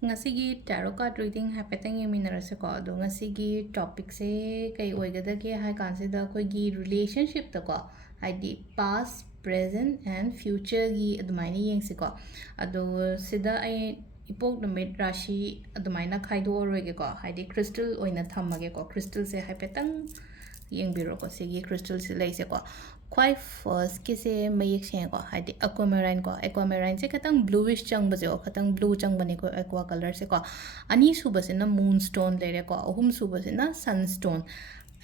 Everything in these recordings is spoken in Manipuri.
Ngasigi tarot card reading haipetang yeminarase ko ado ngasigi topic se kai oigadage hai kansida koigi relationship ta ko haidi past present and future gi adumaina yengse ko ado sida ai ipok numit rashi adumaina khaido oroge ko haidi crystal oina thamage ko crystal se haipetang yengbiro ko sigi crystal se leise ko kwai first kise mayek se ko haidi aquamarine ko aquamarine se katang bluish chang baje ko katang blue chang bane ko aqua color se ko ani suba se na moonstone lere ko ahum suba se na sunstone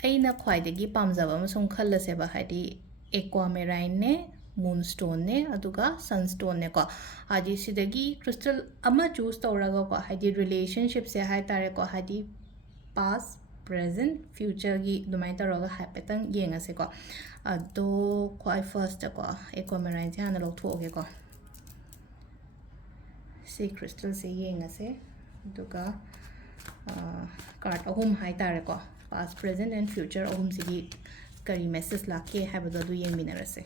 aina khwai de gi pamjaba ma song khalla se ba haidi aquamarine ne moonstone ne aduga sunstone ne ko haji sidagi crystal ama choose tawraga ko haidi relationship se hai tare ko haidi past present future gi dumai tawraga haipetang yenga se ko ado kwai first ko aquamarine se hana lok ko si crystal se yenga se aduga card ahum hai tare ko past present and future ahum sigi kari message lake habado du yeng minarase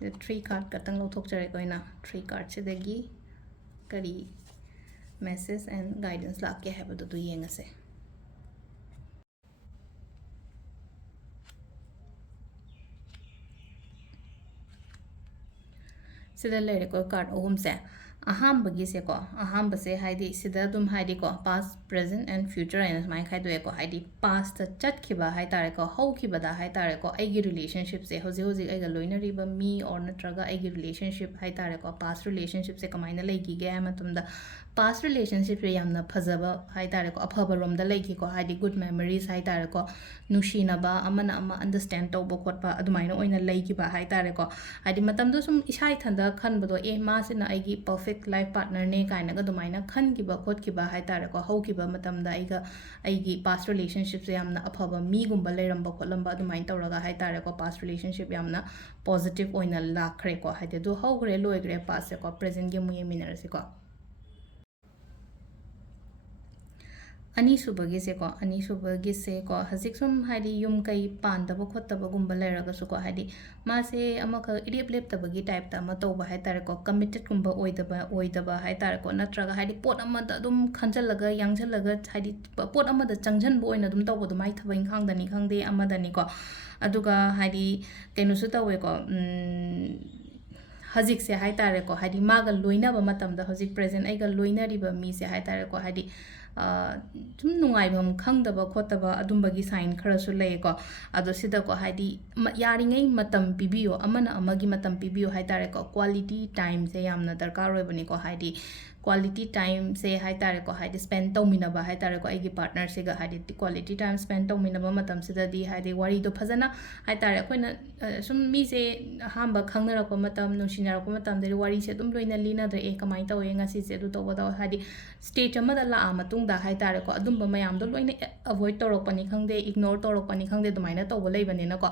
the 3 card katang lo thok chare koina 3 card se degi kari message and guidance la ke have do yenga se sida lere ko card ohum se aham bagi se ko aham base haidi sida dum haidi ko past present and future and mai khai do ko haidi past chat khiba hai tare ko how khiba da hai tare ko ai gi relationship se hoji hoji ai ga loina riba me or natraga ai gi relationship hai tare ko past relationship se kamaina lei gi ge matum da past relationship re yamna phajaba hai tare ko aphaba rom da lei ki ko haidi good memories hai tare ko nushina ba amana ama understand to bo khot pa adumaina oina lei ki ba hai tare ko haidi matam do sum isai thanda khan bado e ma se na ai gi perfect life partner ne kaina ga dumaina khan ki ba khot ki ba hai tare ko how ki ba matam da ai ga ai gi past relationship se yamna aphaba mi gumba leiram ba khotlamba adumain tawraga hai tare ko past relationship yamna positive oina lakhre ko haide do how gre loi gre past se ko present ge mu yeminare se ko ani subagi se ko ani subagi se ko hasik sum haidi yum kai pandaba khottaba gumba leraga su ko haidi ma se amaka irep lep tabagi type ta ma toba hai tare ko committed gumba oidaba hai tare ko natraga haidi pot amada dum khanjalaga yangjalaga haidi pot amada changjan bo oina dum toba dumai thabai khangdani khangde amadani ko aduga haidi kenu su tawe ko हजिक से हाई तारे को हादी मागा लोइना बा हजिक प्रेजेंट आइगा लोइना रिबा मी से हाई तारे को Hadi tum nungaibam khangdaba khotaba adumbagi sign kharasu leiko ado sida ko haidi yaringai matam pibiyo amana amagi matam pibiyo haitare ko quality time se yamna darkar roibani ko haidi quality time se haitare ko haidi spend tawminaba haitare ko aigi partner se ga haidi quality time spend tawminaba matam sida di haidi wari do phajana haitare koina sum mi se hamba khangnara ko matam nusinara ko matam de wari se dum loina lina de e kamai tawe ngasi se du to boda haidi stage amada la amatung da hai tare ko adum ba mayam do loina avoid torok pani khangde ignore torok pani khangde dumaina to bo leibane na ko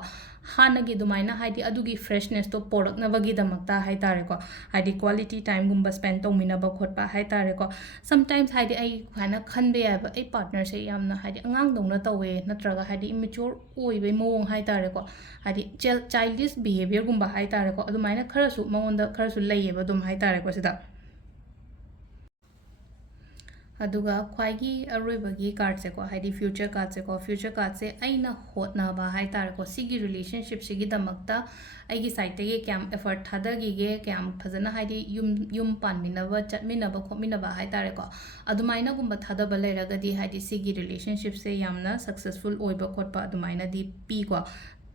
hana gi dumaina haidi adugi freshness to porak na bagi damakta hai tare ko haidi quality time gumba spend to mina ba khot pa hai tare ko sometimes haidi ai khana khanbe ya ba ai partner se yamna haidi angang dongna tawe natraga haidi immature oi be mowong hai tare ko haidi childish behavior gumba hai tare ko adumaina kharasu mangonda kharasu leiye ba dum hai tare ko sida aduga khwaigi aroibagi card se ko haidi future card se aina hotna ba hai tar ko sigi relationship sigi damakta aigi site ge kyam effort thada gi ge kyam phajana haidi yum panmina ba chatmina ba khomina ba hai tar ko adumaina gumba thada ba leiraga di haidi sigi relationship se yamna successful oiba khotpa adumaina di pi ko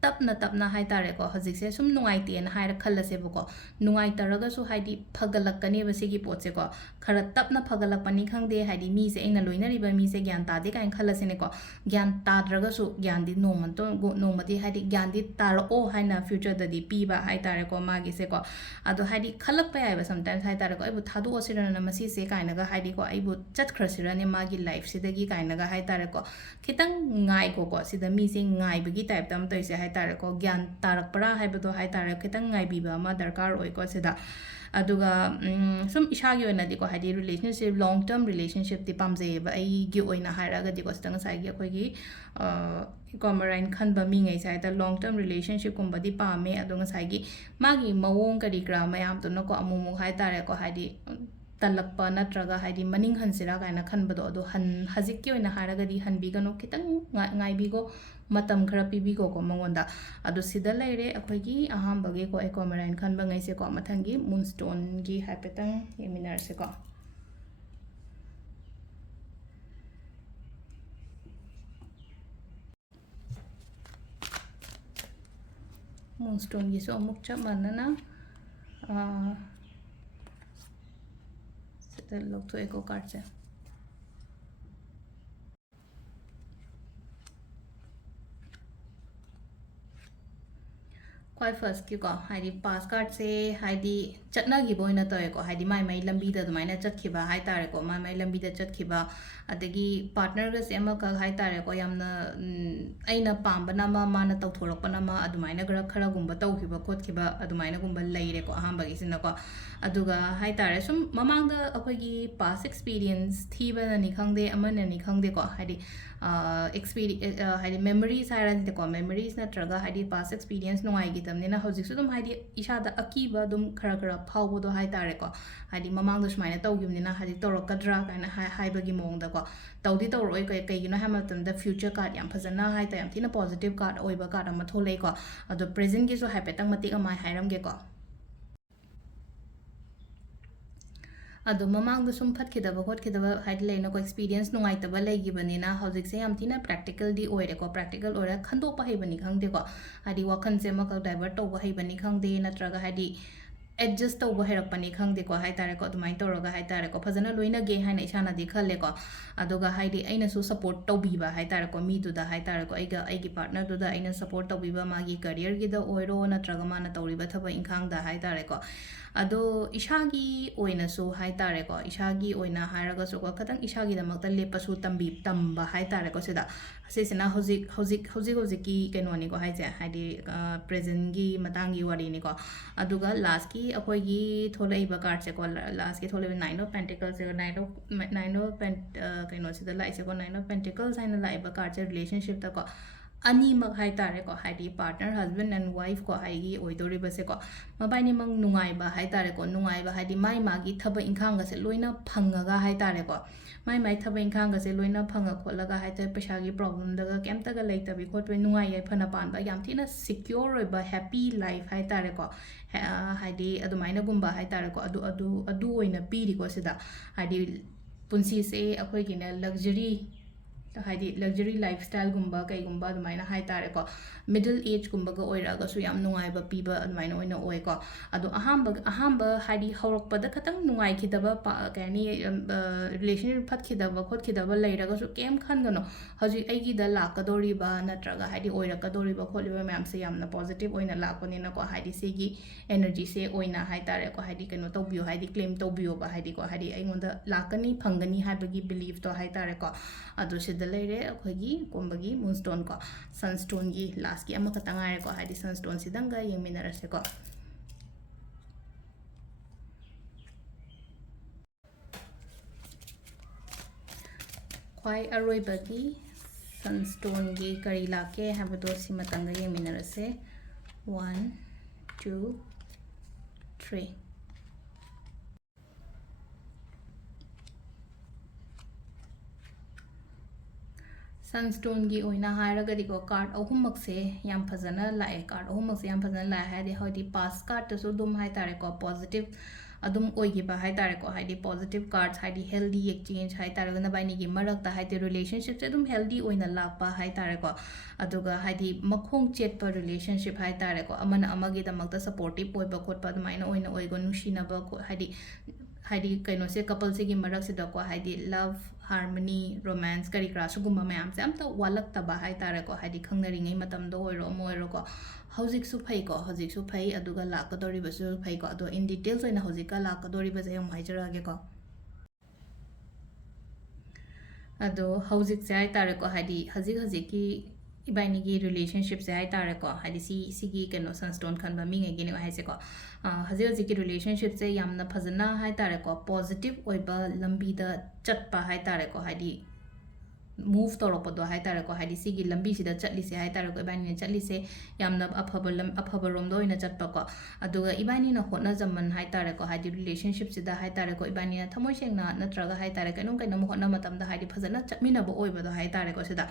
tapna tapna hai tare ko hajik se sum nungai te na hai ra khalla se ko nungai taraga su haidi phagalak kane ba se gi pot se ko khara tapna phagalak pani khangde haidi mi se aina loina ri ba mi se gyan ta de kain khalla se ne ko gyan ta draga su gyan di no man to no ma di haidi gyan di tar o hai na future da di pi ba hai tare ko ma gi se ko ado haidi khalak pa ai ba sometimes hai tare ko ai bu thadu o se na ma si se kaina ga haidi ko ai bu chat khra se ra ne ma gi life se da gi kaina ga hai tare ko khitang ngai ko sida mi se ngai bagi type tam to se hai tare ko gyan tarak para hai ba to hai tare khitang ngai bi ba ma darkar oi ko sida aduga sum isha gi oina di ko haidi relationship long term relationship ti pamje ba ai gi oina haira ga di ko stang sai gi khoi gi comrade khan ba mi ngai sai ta long term relationship kum ba di pa me adunga sai gi magi mawong kari gra mayam to no ko amu mu hai tare ko haidi talakpa natraga haidi maning hansira kaina khanbado ado han hajik ki oina haraga di han bigano kitang ngai bigo matam khara pibigo ko mangonda ado sida leire akhoi gi aham bage ko ecomarine khan ba ngai se ko mathangi moonstone gi hapetang yeminar se ko moonstone gi so amuk chap manana log to echo card se quite first ki ko haidi pass card se haidi chatna gi boina to ko haidi mai lambi da dumaina chat khiba hai tare ko mai lambi da chat khiba adagi partner ga se ma ka hai tare ko yamna aina pamba na ma mana tau thorok pa na ma adumaina gra khara gumba tau khiba khot khiba adumaina gumba leire ko ahamba gi sina ko aduga hai tare sum mamang da akoi gi past experience thiba na ni khangde amana ni khangde ko haidi experience haidi memories hairan de ko memories na traga haidi past experience no ai gi tamne na hojik su dum haidi isha da akiba dum khara khara phawbo do hai tare ko haidi mamang da sumaina tau gi na haidi torokadra kaina hai ba gi mong da ko tawdi tawroi kai gi no ha matam da future card yam phajana hai ta yam thina positive card oiba card ama tholei ko ado present gi so hai petang matik amai hairam ge ko ado mamang da sum phat khidaba khot khidaba haidi leina ko experience nungai taba legi bani na hojik se yam thina practical di oire ko practical ora khando pa hai bani khangde ko haidi wakhan se ma ka divert to ba hai bani khangde natraga haidi adjust to ba herak pani khangde ko hai tare ko dumai to roga hai tare ko phajana loina ge hai na isana di khalle ko adoga haidi aina su support to bi ba hai tare ko mi du da hai tare ko aiga aigi partner du da aina support to bi ba magi career gi da oiro natraga mana tawri ba thaba inkhang da hai tare ko ado ishagi oina su hai tare ko ishagi oina hairaga su ko khatang ishagi da makta lepa su tambi tamba hai tare ko sida asisina hojik ki kenoni ko hai je haidi present gi matang gi wari ni ko aduga last ki akoi gi tholai ba card se ko last ki tholai 9 of pentacles se 9 of keno sida lai se ko 9 of pentacles haina lai ba card se relationship ta ko ani mak hai tare ko haidi partner husband and wife ko haigi oidori ba se ko mabai mang nungai ba hai tare ko nungai ba haidi mai magi thaba inkhang ga se loina phangaga hai tare ko mai thaba inkhang ga se loina phanga kholaga hai ta paisa gi problem daga kemta ga leita bi khot nungai ai phana pan ba yam thina secure ba happy life hai tare ko haidi adumaina gumba hai tare ko adu oina piri ko sida haidi punsi se akhoi gi na luxury haidi luxury lifestyle gumba kai gumba adumaina hai tare ko middle age gumba ga oiraga su yam nungai ba piba adumaina oina oi ko adu ahamba haidi hawrak da khatang nungai khidaba kani relationship phat khidaba khot khidaba leiraga su kem khan gano haji aigi da lakadori ba natraga haidi oirakadori ba kholiba mayam se yamna positive oina lakoni na ko haidi segi energy se oina hai tare ko haidi kano tobio haidi claim tobio ba haidi ko haidi aingonda lakani phangani haibagi believe to hai tare ko adu sida leire akhoi kombagi moonstone ko sunstone gi last ki ama katanga re ko haidi sunstone sidanga yengminarase ko kwai aroibagi sunstone gi kari lake habado simatanga yengminarase 1 2 3 sunstone gi oina hairaga di ko card ahumak se yam phajana lae card ahumak se yam phajana lae haidi pass card to so dum hai tare ko positive adum oigiba hai tare ko haidi positive cards haidi healthy exchange hai tare na bai ni gi marak ta haidi relationship se adum healthy oina lakpa hai tare ko aduga haidi makhong chet pa relationship hai tare ko amana amagi da makta supportive oiba khotpa adumaina oina oigo nushina ba ko haidi kaino se couple se gi marak se da ko haidi love harmony romance kari kra suguma mayam se amta walak ta ba hai tare ko haidi khangnari ngai matam do oiro moiro ko hojik su phai ko hojik su phai aduga lakadori basu phai ko ado in details oina hojika lakadori ba je mai jarage ko ado hojik se hai tare ko haidi hojik ki ibaini gi relationship se hai tare ko haidi si gi keno sunstone khan ba mi ngai gi ne hai se ko hojik ki relationship se yamna phajana hai tare ko positive oiba lambi da chatpa hai tare ko haidi move tawrapado hai tare ko haidi sigi lambi sida chatli se hai tare ko ibani chatli se yamna aphaba rom do ina chatpa ko aduga ibani na hotna zaman hai tare ko haidi relationship sida hai tare ko ibani na thamoi sengna natraga hai tare kainum kainum hotna matam da haidi phajana chatmina bo oiba do hai tare ko sida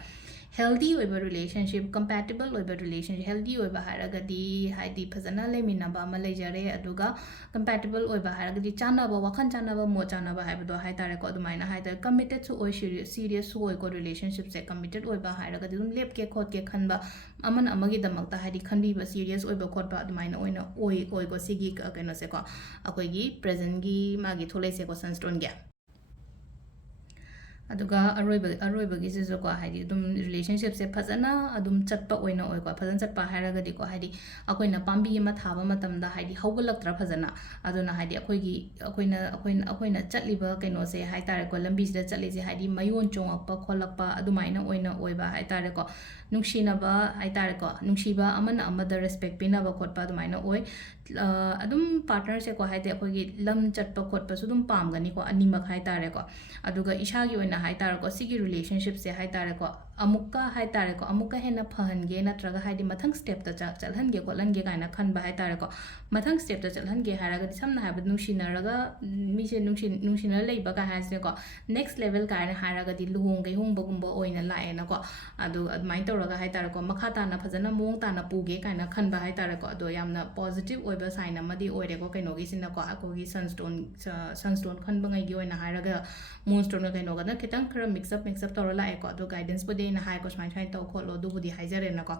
healthy oiba relationship compatible oiba relationship healthy oiba haragadi haidi phajana lemina ba ma lejare aduga compatible oiba haragadi chana ba wakhan chana ba mo chana ba haiba do hai tare ko adumaina hai tare committed su oi serious su oi ko relationship se committed oiba haragadi dum lep ke khot ke khanba aman amagi damakta haidi khanbi ba serious oiba khot ba adumaina oina oi ko sigi kaino se ko akoi gi present gi magi tholai se ko sunstone ge aduga aroiba gi se ko haidi dum relationship se phajana adum chatpa oina oi ko phajan chatpa haraga di ko haidi akoina pambi ma thaba matam da haidi haugalaktra phajana aduna haidi akoina chatliba kaino se hai tare ko lambi sida chatli se haidi mayon chongakpa kholakpa adumaina oina oiba hai tare ko nungsinaba hai tare ko nungsiba amana amada respect pinaba khotpa adumaina oi adum partner se ko haide akogi lam chatpa khotpa su dum pamgani ko animak hai tare ko aduga ishagi oina hai tare ko sigi relationship se hai tare ko amukka hena phahange natraga haidi mathang step ta chalhange ko lange kaina khanba hai tare ko mathang step ta chalhange haraga samna haba nungsinaraga mi se nungsina leiba ka haise ko next level kaina haraga di luhongge hongba gumba oina lae na ko adu admai tawraga hai tare ko makha ta na phajana mong ta na puge kaina khanba hai tare ko ado yamna positive oiba sign amadi oire ko kaino gi sina ko akogi sunstone khanba ngai gi oina haraga moonstone ga kaino ga na kitang khara mix up tawra lae ko ado guidance bode na hai ko smai taw kholo du budi haijare na ko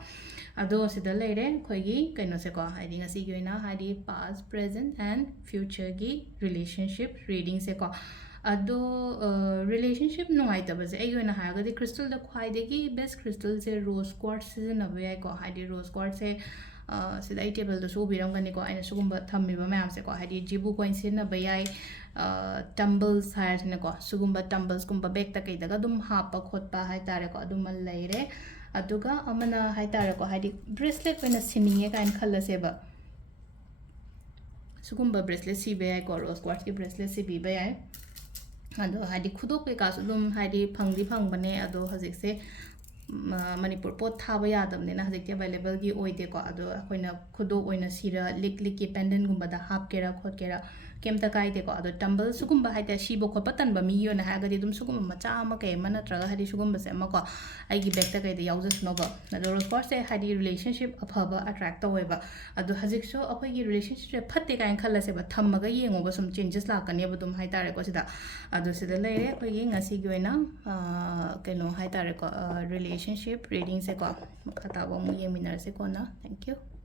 ado sida leire khoigi kaino se ko haidi ngasi gi oina haidi past present and future gi relationship reading se ko ado relationship nungai ta baje ai oina haga di crystal da khwai de gi best crystal se rose quartz season ave ai ko haidi rose quartz se sida ai table da so biram gani ko aina sugumba thammi ba mayam se ko haidi jibu coin se na bayai tumbles hai ne ko sugumba tumbles kumba bag ta kai daga dum hapa khotpa hai tare ko adum leire aduga amana hai tare ko haidi bracelet oina sininge kain khalla se ba sugumba bracelet si be ai ko rose quartz ki bracelet si bi be ai ado haidi khudok pe ka su dum haidi phangbane ado hajik se Manipur pot thaba yadamne na hajik available gi oide ko ado akoina khudok oina sira lik ki pendant gumba da hap kera khot kera kemta kai de ko ado tumble sugumba haida shibo khotpa tanba mi yona haga di dum sugumba macha ama kai mana traga hadi sugumba se ama ko ai gi bag ta kai de yaujus no ba ado of course hadi relationship afaba attract taweba ado hajik so akoi gi relationship re phatte kai khalla se ba thammaga yengo ba sum changes la kane ba dum hai tare ko sida ado sida leire akoi gi ngasi gi oina kaino hai tare ko relationship reading se ko khata ba mu yeminar se ko na thank you